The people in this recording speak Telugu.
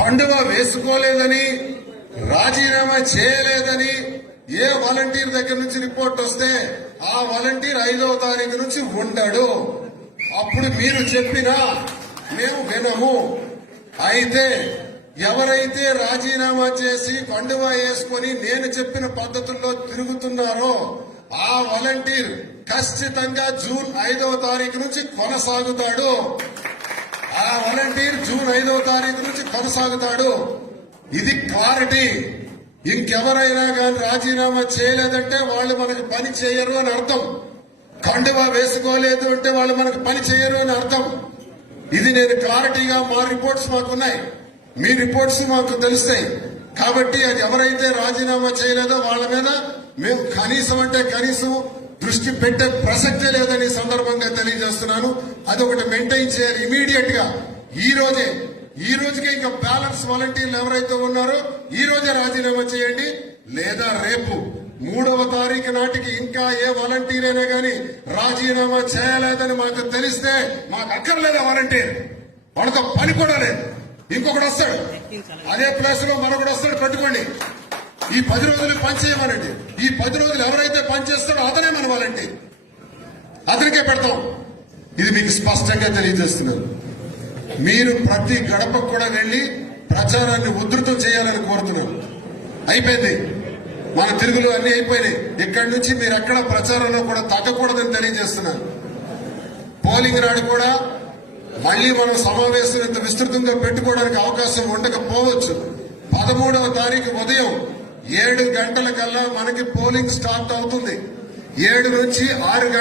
కండువా వేసుకోలేదని, రాజీనామా చేయలేదని ఏ వాలంటీర్ దగ్గర నుంచి రిపోర్ట్ వస్తే ఆ వాలంటీర్ 5వ తారీఖు నుంచి ఉండడు. అప్పుడు మీరు చెప్పినా మేము వినము. అయితే ఎవరైతే రాజీనామా చేసి కండువా వేసుకుని నేను చెప్పిన పద్ధతుల్లో తిరుగుతున్నారో ఆ వాలంటీర్ ఖచ్చితంగా జూన్ 5వ తారీఖు నుంచి కొనసాగుతాడు. ఆ వాలంటీర్ జూన్ 5వ తారీఖు నుంచి కొనసాగుతాడు. ఇది క్లారిటీ. ఇంకెవరైనా కానీ రాజీనామా చేయలేదంటే వాళ్ళు మనకి పని చేయరు అని అర్థం. కండువా వేసుకోలేదు అంటే వాళ్ళు మనకు పని చేయరు అని అర్థం. ఇది నేను క్లారిటీగా మా రిపోర్ట్స్ మాకున్నాయి, మీ రిపోర్ట్స్ మాకు తెలుస్తాయి. కాబట్టి అది ఎవరైతే రాజీనామా చేయలేదో వాళ్ళ మీద మేము కనీసం అంటే కనీసం దృష్టి పెట్టే ప్రసక్తే లేదని సందర్భంగా తెలియజేస్తున్నాను. అదొకటి మెయింటైన్ చేయాలి ఇమీడియట్ గా. ఈ రోజుకే ఇంకా బ్యాలెన్స్ వాలంటీర్లు ఎవరైతే ఉన్నారో ఈ రోజే రాజీనామా చేయండి. లేదా రేపు 3వ తారీఖు నాటికి ఇంకా ఏ వాలంటీర్ అయినా కానీ రాజీనామా చేయలేదని మాకు తెలిస్తే మాకు అక్కర్లేదు వాలంటీర్, వాళ్ళతో పని కూడా లేదు. ఇంకొకటి వస్తాడు, అదే ప్లేస్ లో మరొకటి వస్తాడు, పెట్టుకోండి. ఈ 10 రోజులు పనిచేయమనండి. ఈ 10 రోజులు ఎవరైతే పనిచేస్తాడో అతనే మన వాలంటీర్, అతనికే పెడతాం. ఇది మీకు స్పష్టంగా తెలియజేస్తున్నారు. మీరు ప్రతి గడపకు కూడా వెళ్లి ప్రచారాన్ని ఉధృతం చేయాలని కోరుతున్నాం. అయిపోయింది, మన తిరుగులు అన్ని అయిపోయినాయి. ఇక్కడి నుంచి మీరు ఎక్కడ ప్రచారంలో కూడా తగ్గకూడదని తెలియజేస్తున్నాను. పోలింగ్ నాడు కూడా మళ్లీ మనం సమావేశం ఇంత విస్తృతంగా పెట్టుకోవడానికి అవకాశం ఉండకపోవచ్చు. 13వ తారీఖు ఉదయం 7 గంటలకల్లా మనకి పోలింగ్ స్టార్ట్ అవుతుంది. 7 నుంచి 6